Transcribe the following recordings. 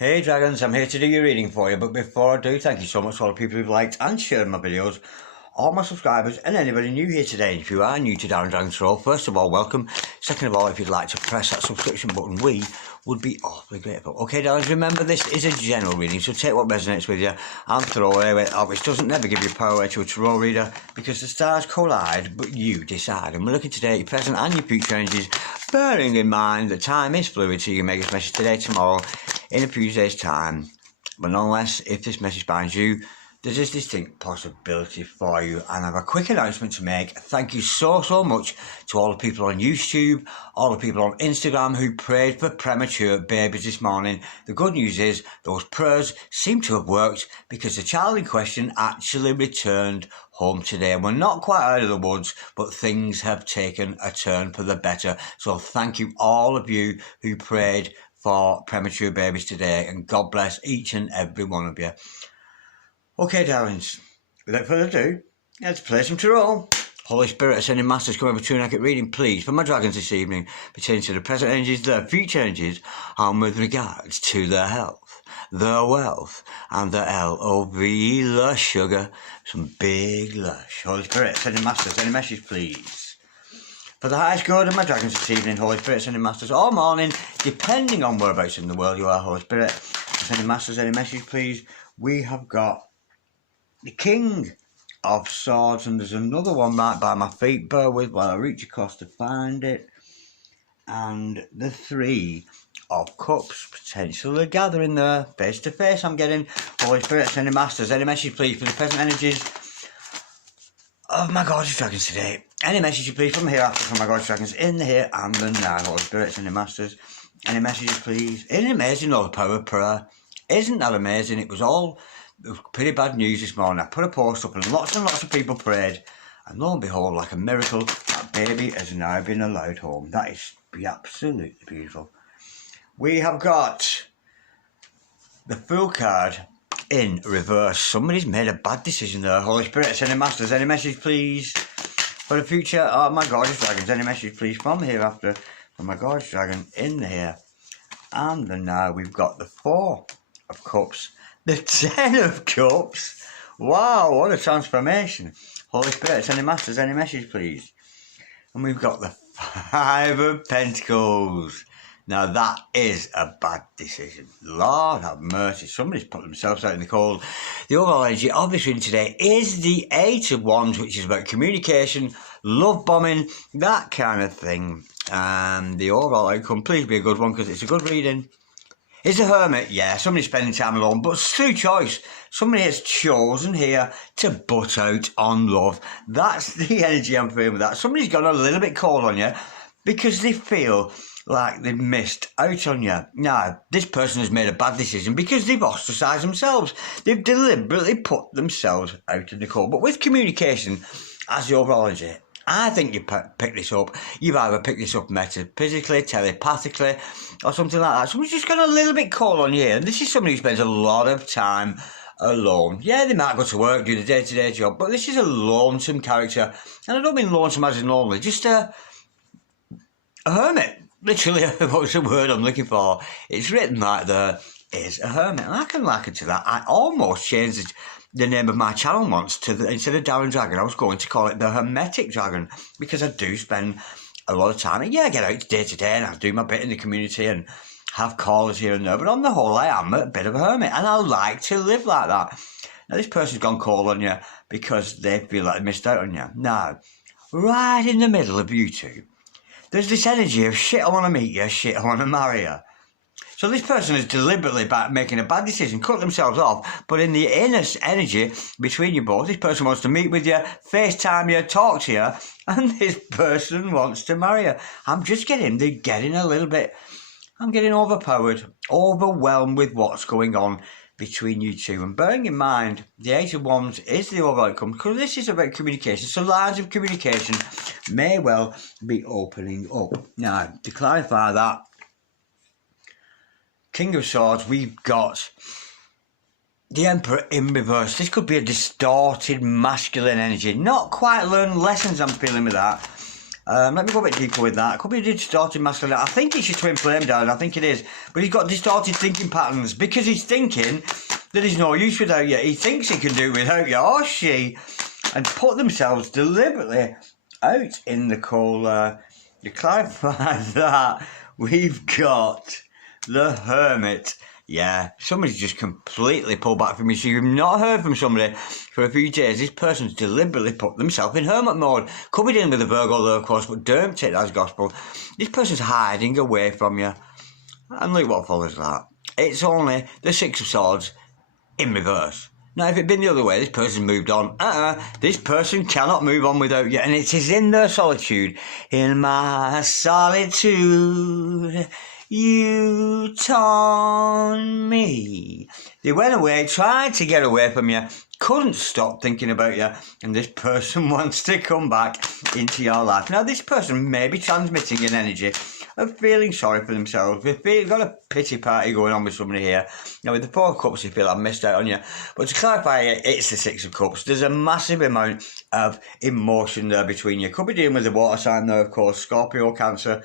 Hey Dragons, I'm here to do your reading for you, but before I do, thank you so much to all the people who've liked and shared my videos, all my subscribers and anybody new here today. If you are new to Dragon's Throw, first of all, welcome. Second of all, if you'd like to press that subscription button, we would be awfully grateful. Okay, darlings, remember this is a general reading, so take what resonates with you and throw it away, which doesn't never give you power away to a tarot reader, because the stars collide, but you decide. And we're looking today at your present and your future energies, bearing in mind that time is fluid, so you can make this message today, tomorrow, in a few days' time. But nonetheless, if this message binds you, there's a distinct possibility for you. And I have a quick announcement to make. Thank you so much to all the people on YouTube, all the people on Instagram who prayed for premature babies this morning. The good news is those prayers seem to have worked, because the child in question actually returned home today. And we're not quite out of the woods, but things have taken a turn for the better. So thank you, all of you who prayed for premature babies today, and God bless each and every one of you. Okay, darlings, without further ado, let's play some tarot. Holy Spirit, Ascending Masters, come over to an accurate reading, please, for my dragons this evening, pertaining to the present energies, their future energies, and with regards to their health, their wealth, and their L-O-V-E, lush sugar, some big lush. Holy Spirit, Ascending Masters, any message, please? For the highest good of my dragons this evening, Holy Spirit, Ascending Masters, all morning, depending on whereabouts in the world you are, Holy Spirit, Ascending Masters, any message, please? We have got the King of Swords, and there's another one right by my feet. Bear with while I reach across to find it. And the Three of Cups, potentially gathering there, face to face. I'm getting Holy Spirit, Ascending Masters, any message, please, for the present energies of my gorgeous dragons today. Any message, please, from hereafter from my gorgeous dragons in the here and the now. Holy Spirit, Ascending Masters, any messages, please? Isn't it amazing, all the power of prayer? Isn't that amazing? It was pretty bad news this morning. I put a post up and lots of people prayed, and lo and behold, like a miracle, that baby has now been allowed home. That is absolutely beautiful. We have got the Fool card in reverse. Somebody's made a bad decision there. Holy Spirit, Ascending Masters, any message, please, for the future of my gorgeous dragons? Any message, please, from hereafter from my gorgeous dragon in the here and the now. We've got the Four of Cups, the Ten of Cups. Wow, what a transformation. Holy Spirit, Ascending Masters, any message, please? And we've got the Five of Pentacles. Now that is a bad decision. Lord have mercy. Somebody's put themselves out in the cold. The overall energy of this reading today is the Eight of Wands, which is about communication, love bombing, that kind of thing. And the overall outcome, please be a good one, because it's a good reading. Is the Hermit? Yeah, somebody's spending time alone, but it's through choice. Somebody has chosen here to butt out on love. That's the energy I'm feeling with that. Somebody's gone a little bit cold on you because they feel like they've missed out on you. Now, this person has made a bad decision because they've ostracised themselves. They've deliberately put themselves out in the cold. But with communication, as the overall energy, I think you pick this up. You've either picked this up metaphysically, telepathically, or something like that. Someone's just gone a little bit cold on you here. And this is somebody who spends a lot of time alone. Yeah, they might go to work, do the day-to-day job, but this is a lonesome character. And I don't mean lonesome as in lonely, just a hermit. Literally, what's the word I'm looking for? It's written right there, is a hermit. And I can liken to that. I almost changed the name of my channel once to instead of Darren Dragon, I was going to call it the Hermetic Dragon, because I do spend a lot of time. And yeah, I get out day to day and I do my bit in the community and have callers here and there. But on the whole, I am a bit of a hermit, and I like to live like that. Now, this person's gone cold on you because they feel like they missed out on you. Now, right in the middle of you two, there's this energy of shit, I want to meet you, shit, I want to marry you. So this person is deliberately making a bad decision, cut themselves off, but in the inner energy between you both, this person wants to meet with you, FaceTime you, talk to you, and this person wants to marry you. I'm just getting a little bit, I'm getting overpowered, overwhelmed with what's going on between you two. And bearing in mind, the Eight of Wands is the overall outcome, because this is about communication. So lines of communication may well be opening up. Now, to clarify that, King of Swords, we've got the Emperor in reverse. This could be a distorted masculine energy. Not quite learned lessons, I'm feeling with that. Let me go a bit deeper with that. It could be distorted masculine. I think it's your twin flame, darling. I think it is. But he's got distorted thinking patterns because he's thinking that he's no use without you. He thinks he can do without you, or she, and put themselves deliberately out in the cold. To clarify that, we've got the Hermit. Yeah, somebody's just completely pulled back from you. So you've not heard from somebody for a few days. This person's deliberately put themselves in hermit mode. Could be dealing with a Virgo though, of course, but don't take that as gospel. This person's hiding away from you. And look what follows that. It's only the Six of Swords in reverse. Now, if it'd been the other way, this person's moved on. This person cannot move on without you. And it is in their solitude. In my solitude, you taunt me. They went away, tried to get away from you, couldn't stop thinking about you, and this person wants to come back into your life. Now, this person may be transmitting an energy of feeling sorry for themselves. They've got a pity party going on with somebody here. Now, with the Four of Cups, they feel I've missed out on you. But to clarify, it's the Six of Cups. There's a massive amount of emotion there between you. Could be dealing with the water sign there, of course, Scorpio, Cancer.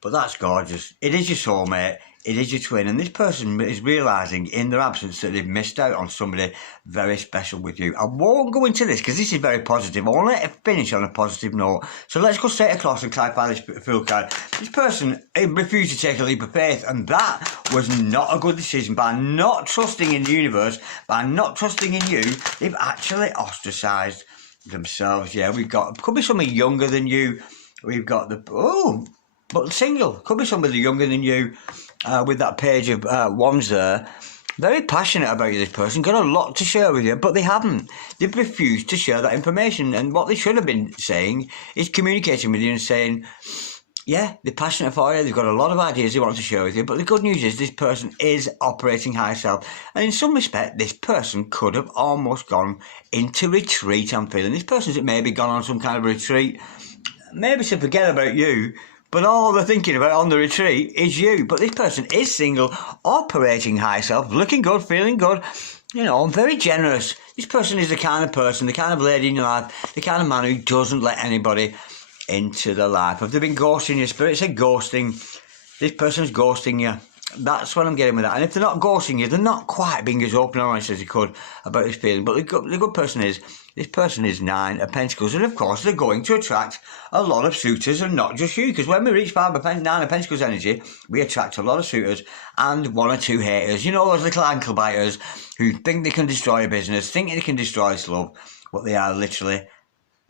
But that's gorgeous. It is your soulmate. It is your twin. And this person is realising in their absence that they've missed out on somebody very special with you. I won't go into this because this is very positive. I want to finish on a positive note. So let's go straight across and clarify this Fool card. This person refused to take a leap of faith. And that was not a good decision. By not trusting in the universe, by not trusting in you, they've actually ostracised themselves. Yeah, we've got, could be somebody younger than you. We've got the, but single. Could be somebody younger than you with that page of wands there. Very passionate about you, this person. Got a lot to share with you, but they haven't. They've refused to share that information. And what they should have been saying is communicating with you and saying, yeah, they're passionate for you. They've got a lot of ideas they want to share with you. But the good news is this person is operating high self. And in some respect, this person could have almost gone into retreat, I'm feeling. This person's maybe gone on some kind of retreat. Maybe to forget about you. But all they're thinking about on the retreat is you. But this person is single, operating high self, looking good, feeling good, you know, very generous. This person is the kind of person, the kind of lady in your life, the kind of man who doesn't let anybody into their life. Have they been ghosting you? Spirit said ghosting. This person's ghosting you. That's what I'm getting with that. And if they're not ghosting you, they're not quite being as open and honest as they could about this feeling. But the good person is, this person is Nine of Pentacles. And of course, they're going to attract a lot of suitors and not just you. Because when we reach Nine of Pentacles energy, we attract a lot of suitors and one or two haters. You know, those little ankle biters who think they can destroy a business, think they can destroy this love. But they are literally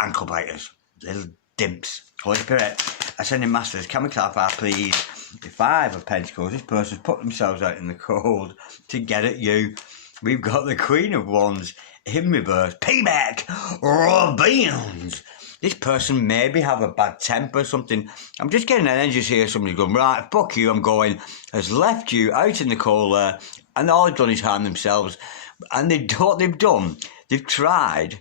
ankle biters. Little dimps. Holy Spirit, Ascending Masters, can we clarify, please? The Five of Pentacles. This person's put themselves out in the cold to get at you. We've got the Queen of Wands in reverse. Payback! Revenge! This person maybe have a bad temper or something. I'm just getting an energy here. Somebody's going, right, fuck you, I'm going. Has left you out in the cold there. And all they've done is harm themselves. And what they've done, they've tried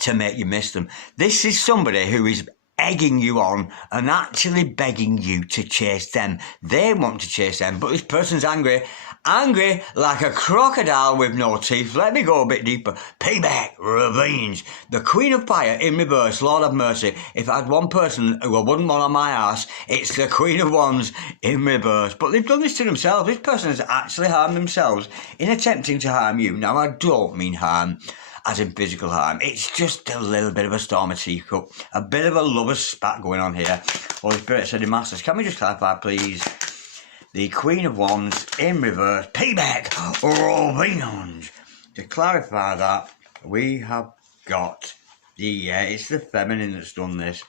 to make you miss them. This is somebody who is egging you on and actually begging you to chase them. They want to chase them, but this person's angry like a crocodile with no teeth. Let me go a bit deeper. Payback, revenge. The Queen of Fire in reverse, Lord of Mercy. If I had one person who I wouldn't want on my ass, it's the Queen of Wands in reverse. But they've done this to themselves. This person has actually harmed themselves in attempting to harm you. Now, I don't mean harm as in physical harm. It's just a little bit of a storm of teacup, a bit of a lover's spat going on here. Holy Spirit said in Masters, can we just clarify, please? The Queen of Wands in reverse, payback, revenge. To clarify that, we have got it's the feminine that's done this.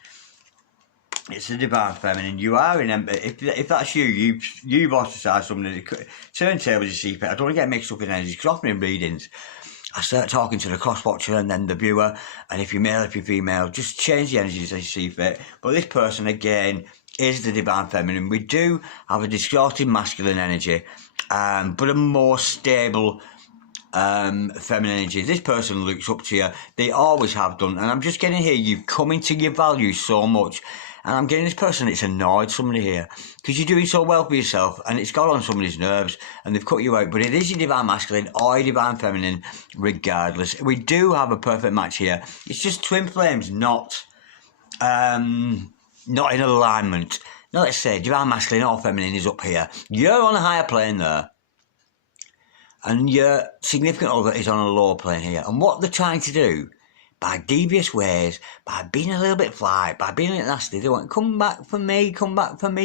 It's the divine feminine. You are in, if that's you, you've ostracized somebody. Turntable is a secret. I don't want to get mixed up in energies because often in readings, I start talking to the cross-watcher and then the viewer, and if you're male, if you're female, just change the energies as you see fit. But this person, again, is the divine feminine. We do have a distorted masculine energy, but a more stable feminine energy. This person looks up to you. They always have done. And I'm just getting here, you've come into your value so much. And I'm getting this person that's annoyed somebody here because you're doing so well for yourself and it's got on somebody's nerves and they've cut you out. But it is your divine masculine or your divine feminine regardless. We do have a perfect match here. It's just twin flames, not in alignment. Now let's say divine masculine or feminine is up here. You're on a higher plane there. And your significant other is on a lower plane here. And what they're trying to do, by devious ways, by being a little bit fly, by being a little nasty, they want, come back for me,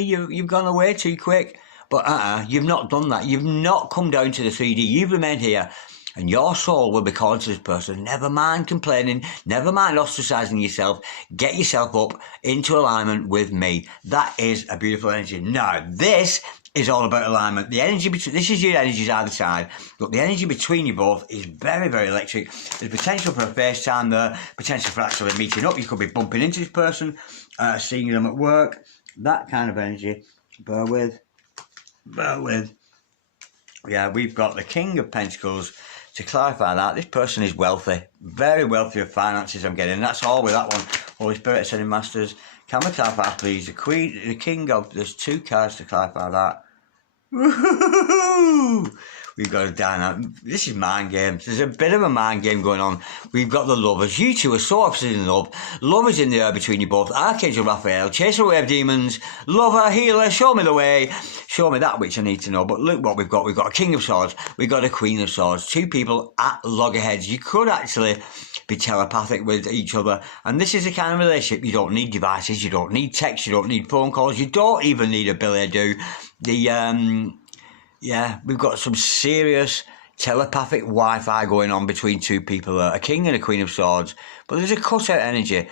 you've gone away too quick. But you've not done that. You've not come down to the 3D. You've remained here. And your soul will be calling to this person, never mind complaining, never mind ostracising yourself, get yourself up into alignment with me. That is a beautiful energy. Now, this is all about alignment. The energy between, this is your energies either side, but the energy between you both is very, very electric. There's potential for a FaceTime there, potential for actually meeting up. You could be bumping into this person, seeing them at work, that kind of energy. Bear with. Yeah, we've got the King of Pentacles. To clarify that, this person is wealthy, very wealthy of finances I'm getting. That's all with that one. Holy Spirit, Ascending Masters. Can we clarify, please? The King of, there's 2 cards to clarify that. Woo-hoo-hoo-hoo! We've got a dynamic. This is mind games. There's a bit of a mind game going on. We've got the lovers. You two are so opposite in love. Love is in the air between you both. Archangel Raphael, chaser away of demons. Lover, healer, show me the way. Show me that which I need to know. But look what we've got. We've got a King of Swords. We've got a Queen of Swords. 2 people at loggerheads. You could actually be telepathic with each other. And this is the kind of relationship you don't need devices. You don't need text. You don't need phone calls. You don't even need a billet do. Yeah, we've got some serious telepathic Wi-Fi going on between 2 people there. A King and a Queen of Swords. But there's a cut-out energy.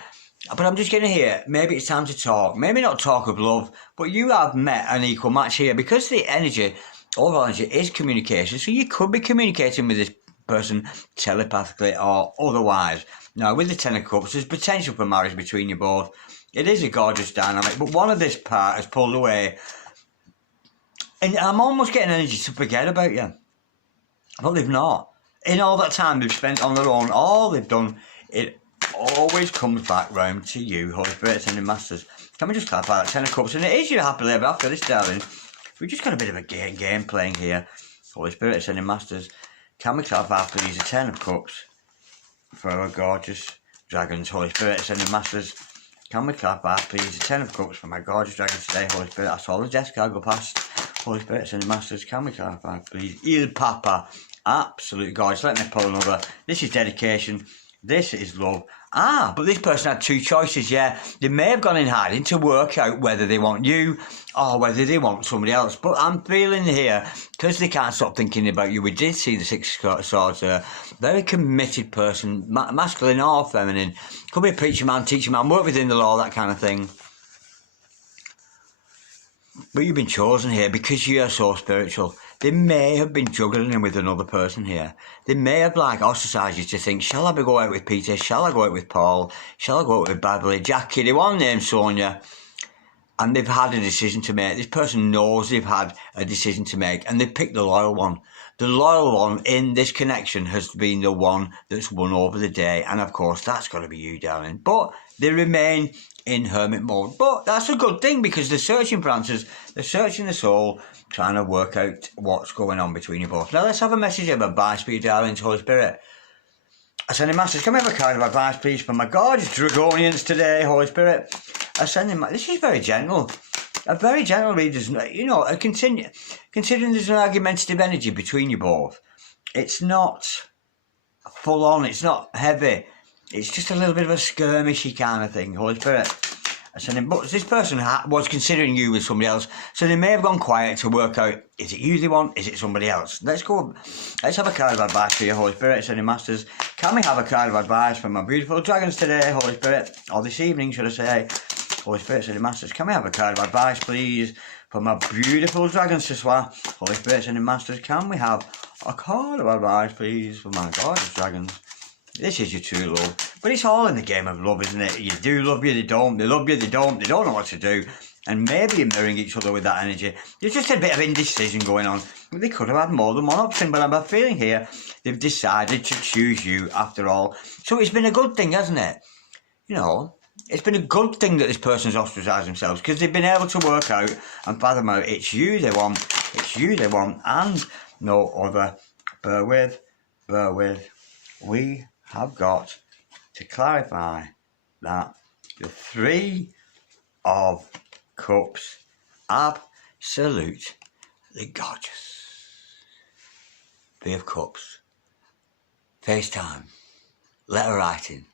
But I'm just going to hear, maybe it's time to talk. Maybe not talk of love, but you have met an equal match here. Because the energy, overall energy, is communication. So you could be communicating with this person telepathically or otherwise. Now, with the 10 of Cups, there's potential for marriage between you both. It is a gorgeous dynamic. But one of this part has pulled away. And I'm almost getting energy to forget about you. But they've not. In all that time they've spent on their own, all they've done, it always comes back round to you, Holy Spirit, Ascending Masters. Can we just clarify that 10 of Cups? And it is your happily ever after this, darling. We've just got a bit of a game playing here. Holy Spirit, Ascending Masters. Can we clarify, please, the 10 of Cups for our gorgeous dragons, Holy Spirit, Ascending Masters. Can we clarify, please, the 10 of Cups for my gorgeous dragons today, Holy Spirit. I saw the desk card go past. Holy Spirit, Ascending Masters, can we clarify, please? Il Papa, absolutely gorgeous. Let me pull another. This is dedication. This is love. But this person had 2 choices, yeah. They may have gone in hiding to work out whether they want you or whether they want somebody else. But I'm feeling here, because they can't stop thinking about you, we did see the 6 of Swords there. Very committed person, masculine or feminine. Could be a preacher man, teacher man, work within the law, that kind of thing. But you've been chosen here because you are so spiritual. They may have been juggling with another person here. They may have ostracised you to think, shall I go out with Peter? Shall I go out with Paul? Shall I go out with Beverly? Jackie, they one named Sonia. And they've had a decision to make. This person knows they've had a decision to make and they've picked the loyal one. The loyal one in this connection has been the one that's won over the day. And of course, that's got to be you, darling. But they remain in hermit mode. But that's a good thing because they're searching for answers. They're searching the soul, trying to work out what's going on between you both. Now let's have a message of advice for you, darling, Holy Spirit. Ascending Masters, can we have a card of advice, please, for my gorgeous Dragonians today, Holy Spirit? Ascending Masters, this is very gentle. A very gentle read, you know, considering there's an argumentative energy between you both. It's not full on, it's not heavy. It's just a little bit of a skirmishy kind of thing, Holy Spirit. But this person was considering you with somebody else, so they may have gone quiet to work out, is it you they want, is it somebody else? Let's have a card of advice for you, Holy Spirit, Ascending Masters. Can we have a card of advice for my beautiful dragons today, Holy Spirit? Or this evening, should I say. Holy Spirit, Ascending Masters. Can we have a card of advice, please, for my beautiful dragons to swat? Holy Spirit, Ascending Masters. Can we have a card of advice, please, for my gorgeous dragons? This is your true love. But it's all in the game of love, isn't it? You do love you, they don't. They love you, they don't. They don't know what to do. And maybe you're mirroring each other with that energy. There's just a bit of indecision going on. They could have had more than one option, but I'm feeling here they've decided to choose you after all. So it's been a good thing, hasn't it? You know, it's been a good thing that this person's ostracised themselves, because they've been able to work out and fathom out it's you they want, and no other. Bear with. We have got to clarify that the Three of Cups, absolutely gorgeous. Three of Cups, FaceTime, letter writing,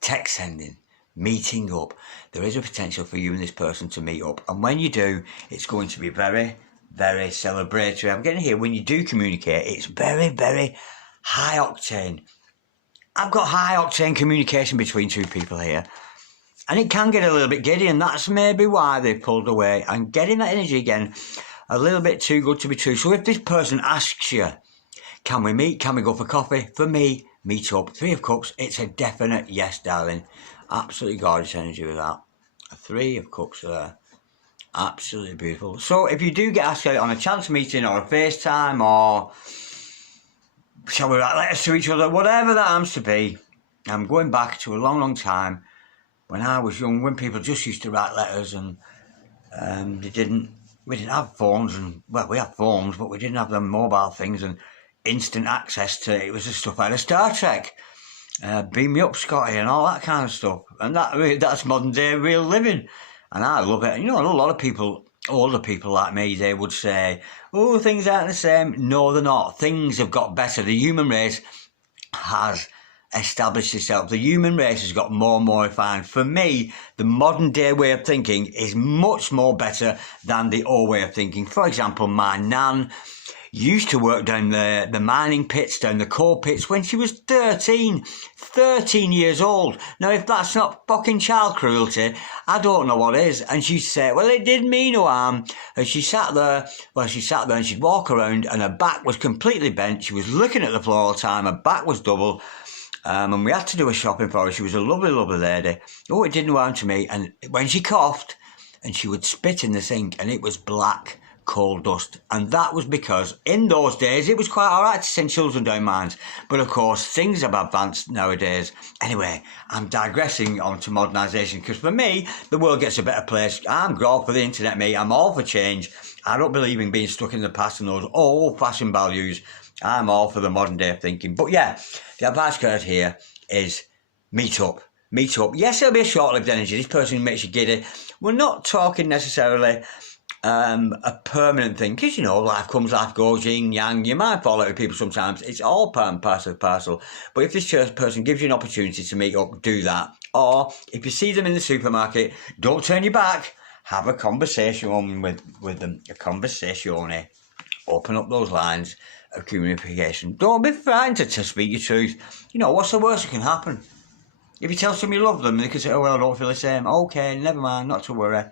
text sending, meeting up. There is a potential for you and this person to meet up, and when you do, it's going to be very, very celebratory. I'm getting here, when you do communicate, it's very, very high octane. I've got high octane communication between two people here, and it can get a little bit giddy, and that's maybe why they've pulled away. And getting that energy again, a little bit too good to be true. So if this person asks you, can we meet? Can we go for coffee? For me, meet up. Three of Cups, it's a definite yes, darling. Absolutely gorgeous energy with that. A Three of Cups there. Absolutely beautiful. So if you do get asked out on a chance meeting or a FaceTime, or shall we write letters to each other, whatever that happens to be, I'm going back to a long, long time when I was young, when people just used to write letters, and we didn't have phones, and well, we had phones, but we didn't have the mobile things and instant access to it. It was the stuff out of Star Trek, Beam Me Up, Scotty, and all that kind of stuff. And that's modern day real living, and I love it. You know, a lot of people, older people like me, they would say, oh, things aren't the same. No, they're not. Things have got better. The human race has established itself. The human race has got more and more refined. For me, the modern day way of thinking is much more better than the old way of thinking. For example, my nan used to work down the mining pits, down the coal pits, when she was 13 years old. Now, if that's not fucking child cruelty, I don't know what is. And she'd say, well, it didn't mean no harm. And she sat there and she'd walk around, and her back was completely bent. She was looking at the floor all the time. Her back was double. And we had to do a shopping for her. She was a lovely, lovely lady. Oh, it didn't harm to me. And when she coughed, and she would spit in the sink, and it was black coal dust. And that was because in those days it was quite all right to send children down mines. But of course, things have advanced nowadays. Anyway, I'm digressing onto modernisation, because for me, the world gets a better place. I'm glad for the internet, mate. I'm all for change. I don't believe in being stuck in the past and those old-fashioned values. I'm all for the modern day of thinking. But yeah, the advice card here is meet up. Meet up. Yes, it'll be a short-lived energy. This person makes you giddy. We're not talking necessarily a permanent thing, because, you know, life comes, life goes, yin, yang. You might fall out with people sometimes. It's all part and parcel. But if this person gives you an opportunity to meet up, do that. Or if you see them in the supermarket, don't turn your back. Have a conversation with them. A conversation. Open up those lines of communication. Don't be frightened to speak your truth. You know, what's the worst that can happen? If you tell someone you love them, they can say, oh, well, I don't feel the same. Okay, never mind, not to worry.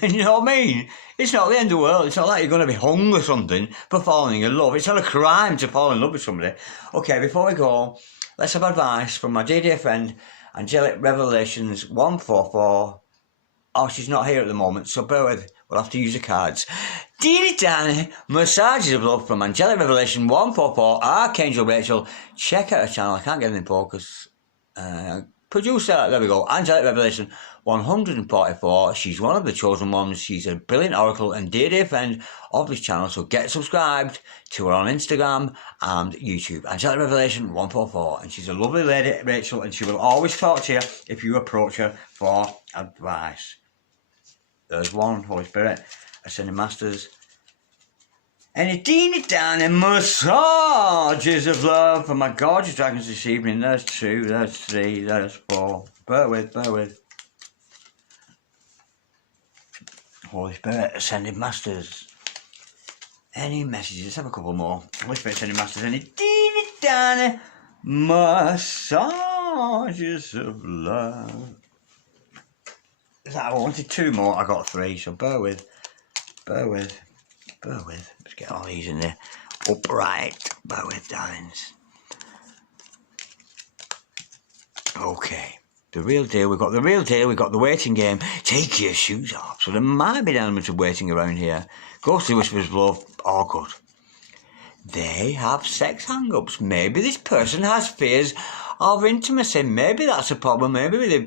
You know what I mean? It's not the end of the world. It's not like you're going to be hung or something for falling in love. It's not a crime to fall in love with somebody. Okay, before we go, let's have advice from my dear friend, Angelic Revelations 144. Oh, she's not here at the moment, so bear with. We'll have to use the cards. Deary Danny, massages of love from Angelic Revelation 144, Archangel Rachel. Check out her channel. I can't get it in focus. Producer, there we go. Angelic Revelation 144. She's one of the chosen ones. She's a brilliant oracle and dear friend of this channel. So get subscribed to her on Instagram and YouTube. Angelic Revelation 144. And she's a lovely lady, Rachel, and she will always talk to you if you approach her for advice. There's one, Holy Spirit, Ascending Masters. Any teeny tiny massages of love for my gorgeous dragons this evening. There's 2, there's 3, there's 4. Bear with. Holy Spirit, Ascending Masters. Any messages? Let's have a couple more. Holy Spirit, Ascending Masters. Any teeny tiny massages of love. I wanted 2 more, I got 3, so bear with. Let's get all these in there upright. Bear with, darlings. Okay, the real deal. We've got the real deal. We've got the waiting game. Take your shoes off. So there might be an element of waiting around here. Ghostly Whispers of Love, all good. They have sex hang-ups. Maybe this person has fears of intimacy. Maybe that's a problem. Maybe they've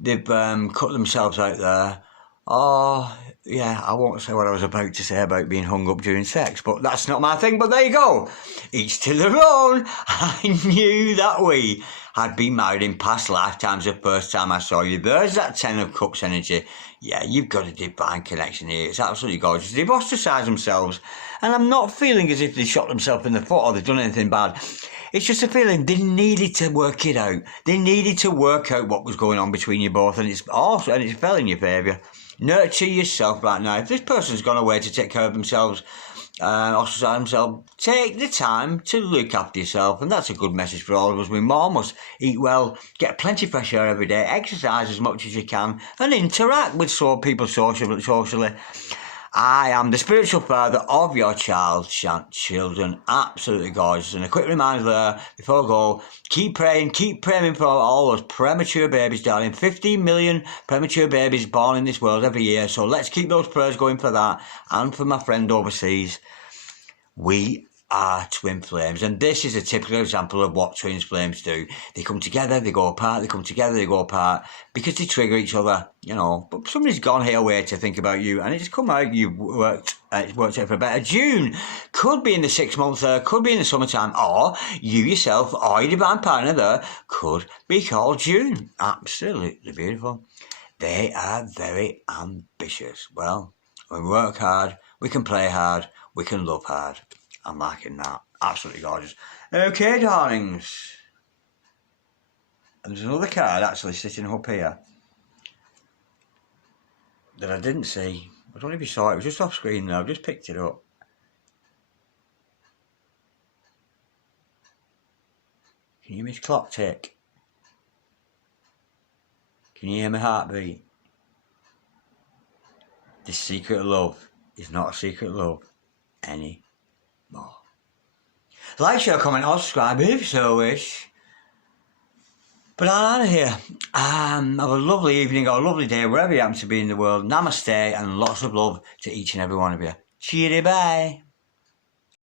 they've cut themselves out there. Oh, yeah, I won't say what I was about to say about being hung up during sex, but that's not my thing, but there you go. Each to their own. I knew that we had been married in past lifetimes the first time I saw you. There's that Ten of Cups energy. Yeah, you've got a divine connection here. It's absolutely gorgeous. They've ostracised themselves, and I'm not feeling as if they shot themselves in the foot or they've done anything bad. It's just a feeling they needed to work it out. They needed to work out what was going on between you both, and it's fell in your favour. Nurture yourself right now. If this person's gone away to take care of themselves, ostracise themselves, take the time to look after yourself, and that's a good message for all of us. We all must eat well, get plenty of fresh air every day, exercise as much as you can, and interact with people socially. I am the spiritual father of your children. Absolutely gorgeous. And a quick reminder there, before I go, keep praying for all those premature babies, darling. 15 million premature babies born in this world every year. So let's keep those prayers going for that. And for my friend overseas. We are twin flames, and this is a typical example of what twin flames do. They come together, they go apart, they come together, they go apart, because they trigger each other, but somebody's gone here away to think about you, and it's come out, it's worked out for a better. June could be in the 6 months there, could be in the summertime, or you yourself or your divine partner there could be called June. Absolutely beautiful. They are very ambitious. Well, when we work hard, we can play hard, we can love hard. I'm liking that. Absolutely gorgeous. Okay, darlings. And there's another card actually sitting up here that I didn't see. I don't know if you saw it. It was just off screen now. I've just picked it up. Can you hear my clock tick? Can you hear my heartbeat? The secret of love is not a secret of love anymore. Like, share, comment, or subscribe if you so wish. But I'm out of here. Have a lovely evening or a lovely day wherever you happen to be in the world. Namaste and lots of love to each and every one of you. Cheery bye.